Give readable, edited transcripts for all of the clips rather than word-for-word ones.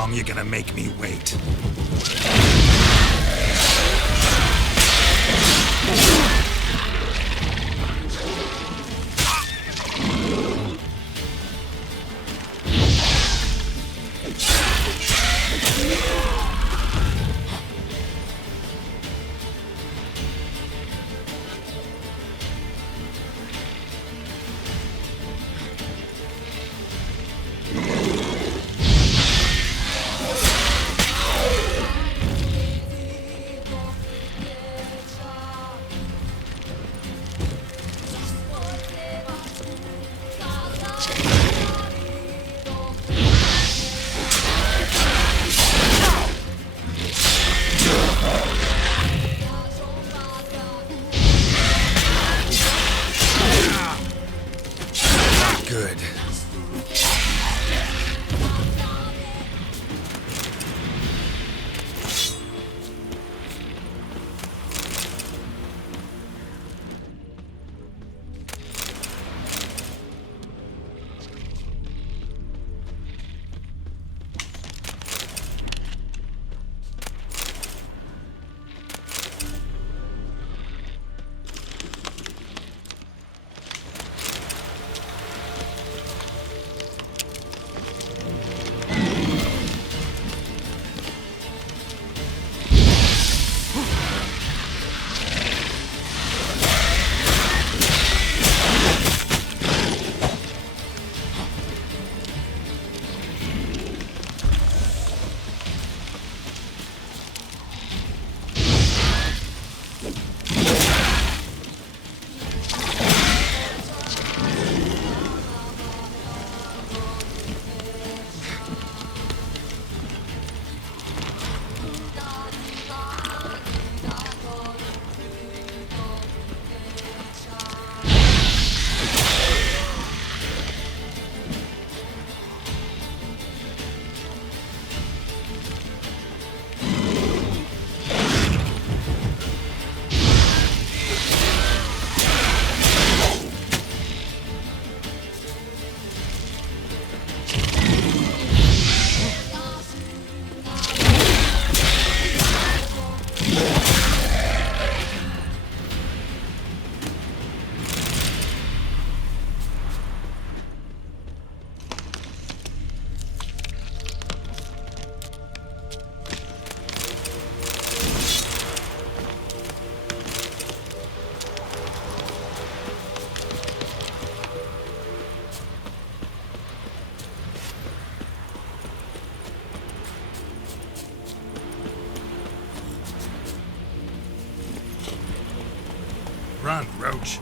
long you gonna make me wait? Good. Run, Roach.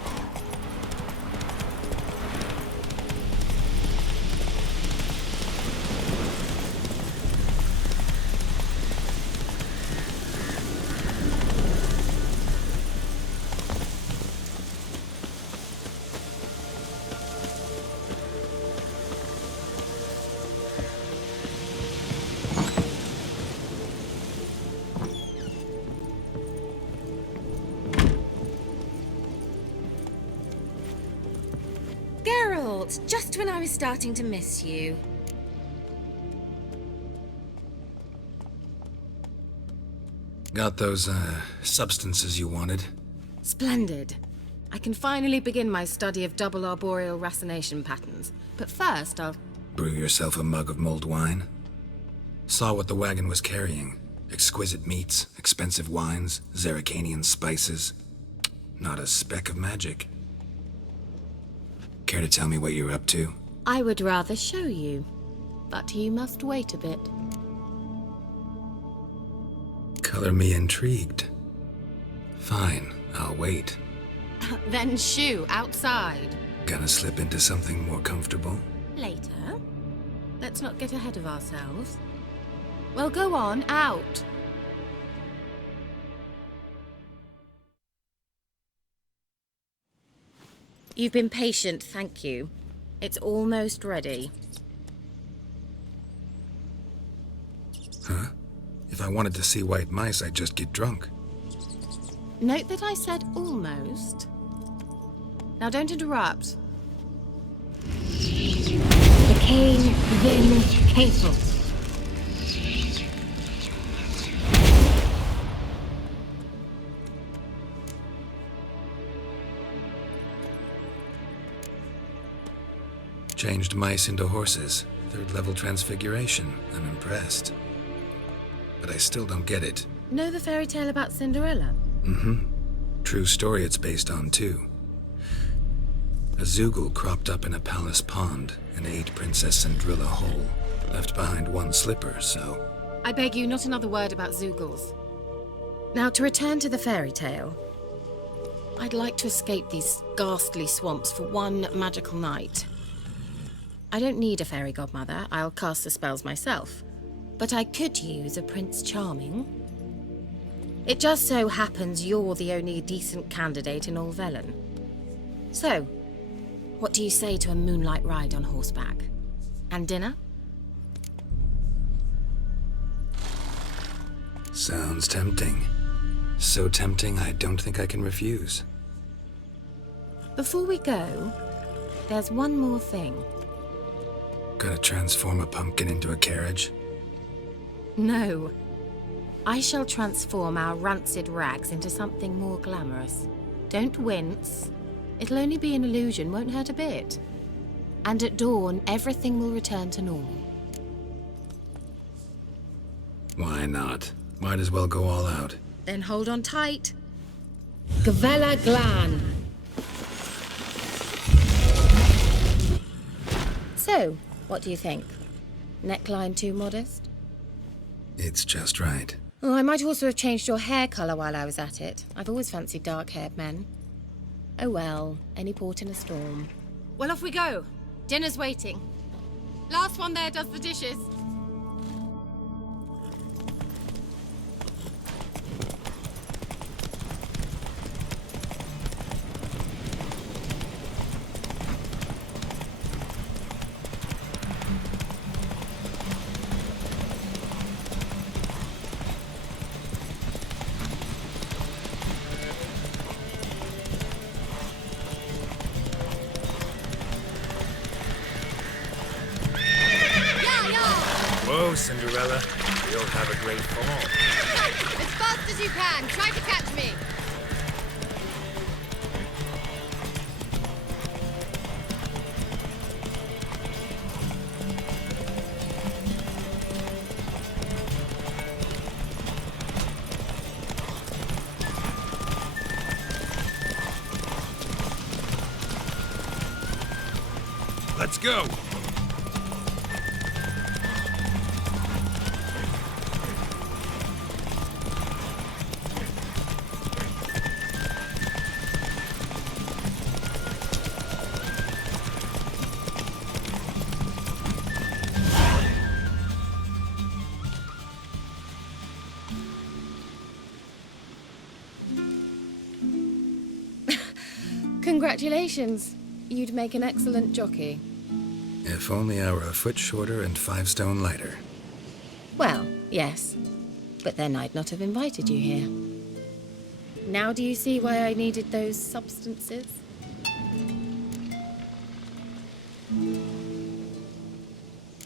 Geralt, just when I was starting to miss you. Got those, substances you wanted? Splendid. I can finally begin my study of double arboreal racination patterns. But first, I'll... Brew yourself a mug of mulled wine? Saw what the wagon was carrying. Exquisite meats, expensive wines, Zerrikanian spices. Not a speck of magic. Care to tell me what you're up to? I would rather show you, but you must wait a bit. Color me intrigued. Fine, I'll wait. Then shoo, outside. Gonna slip into something more comfortable? Later. Let's not get ahead of ourselves. Well, go on, out. You've been patient, thank you. It's almost ready. Huh? If I wanted to see white mice, I'd just get drunk. Note that I said almost. Now don't interrupt. The Cain Vin Capel. Changed mice into horses. Third-level transfiguration. I'm impressed. But I still don't get it. Know the fairy tale about Cinderella? True story it's based on, too. A Zoogle cropped up in a palace pond and ate Princess Cinderella whole. Left behind one slipper, so... I beg you, not another word about Zoogles. Now, to return to the fairy tale, I'd like to escape these ghastly swamps for one magical night. I don't need a fairy godmother. I'll cast the spells myself. But I could use a Prince Charming. It just so happens you're the only decent candidate in all Velen. So, what do you say to a moonlight ride on horseback? And dinner? Sounds tempting. So tempting, I don't think I can refuse. Before we go, there's one more thing. Gotta transform a pumpkin into a carriage? No. I shall transform our rancid rags into something more glamorous. Don't wince. It'll only be an illusion, won't hurt a bit. And at dawn, everything will return to normal. Why not? Might as well go all out. Then hold on tight. Gavella Glan. So, what do you think? Neckline too modest? It's just right. Oh, I might also have changed your hair colour while I was at it. I've always fancied dark-haired men. Oh well, any port in a storm. Well, off we go. Dinner's waiting. Last one there does the dishes. Whoa, Cinderella. You'll have a great fall. As fast as you can. Try to catch me. Let's go! Congratulations. You'd make an excellent jockey. If only I were a foot shorter and 5 stone lighter. Well, yes. But then I'd not have invited you here. Now do you see why I needed those substances?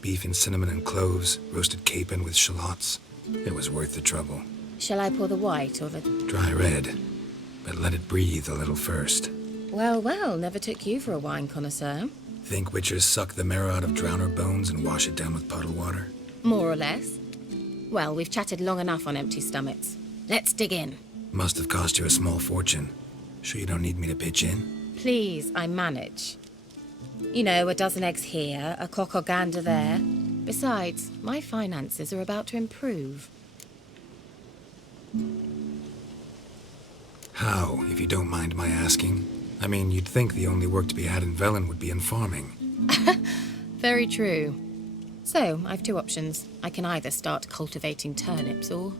Beef and cinnamon and cloves, roasted capon with shallots. It was worth the trouble. Shall I pour the white or the... Dry red, but let it breathe a little first. Well, well, never took you for a wine connoisseur. Think witchers suck the marrow out of drowner bones and wash it down with puddle water? More or less. Well, we've chatted long enough on empty stomachs. Let's dig in. Must have cost you a small fortune. Sure you don't need me to pitch in? Please, I manage. You know, a dozen eggs here, a cock or gander there. Besides, my finances are about to improve. How, if you don't mind my asking? I mean, you'd think the only work to be had in Velen would be in farming. Very true. So, I've two options. I can either start cultivating turnips or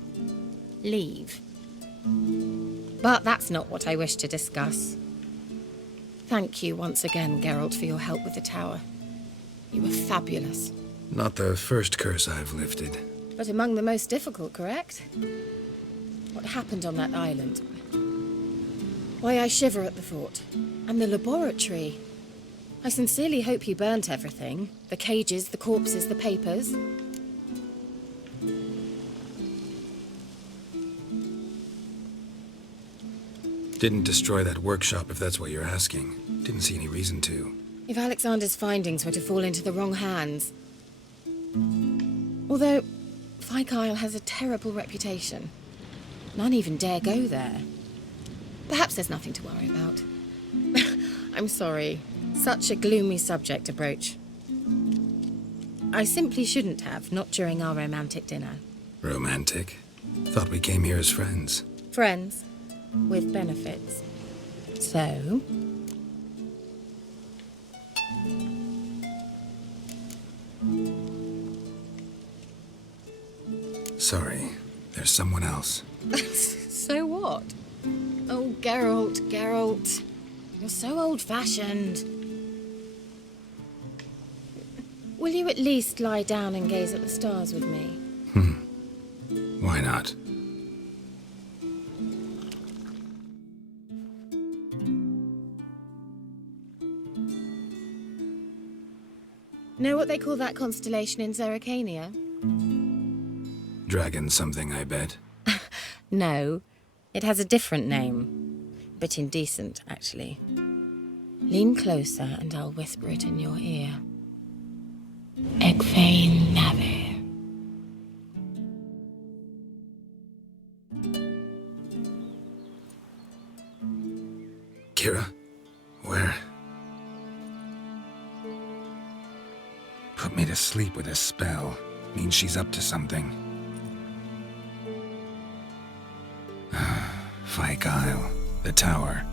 leave. But that's not what I wish to discuss. Thank you once again, Geralt, for your help with the tower. You were fabulous. Not the first curse I've lifted. But among the most difficult, correct? What happened on that island? Why, I shiver at the thought. And the laboratory. I sincerely hope you burnt everything. The cages, the corpses, the papers. Didn't destroy that workshop, if that's what you're asking. Didn't see any reason to. if Alexander's findings were to fall into the wrong hands. Although, Fyke Isle has a terrible reputation. None even dare go there. Perhaps there's nothing to worry about. I'm sorry. Such a gloomy subject to broach. I simply shouldn't have, not during our romantic dinner. Romantic? Thought we came here as friends. Friends, with benefits. So... Sorry, there's someone else. So what? Oh, Geralt. You're so old-fashioned. Will you at least lie down and gaze at the stars with me? Why not? Know what they call that constellation in Zerrikania? Dragon something, I bet. No, it has a different name. Bit indecent, actually. Lean closer and I'll whisper it in your ear. Egfain Navir. Kira? Where? Put me to sleep with a spell. Means she's up to something. Fyke Isle, the tower.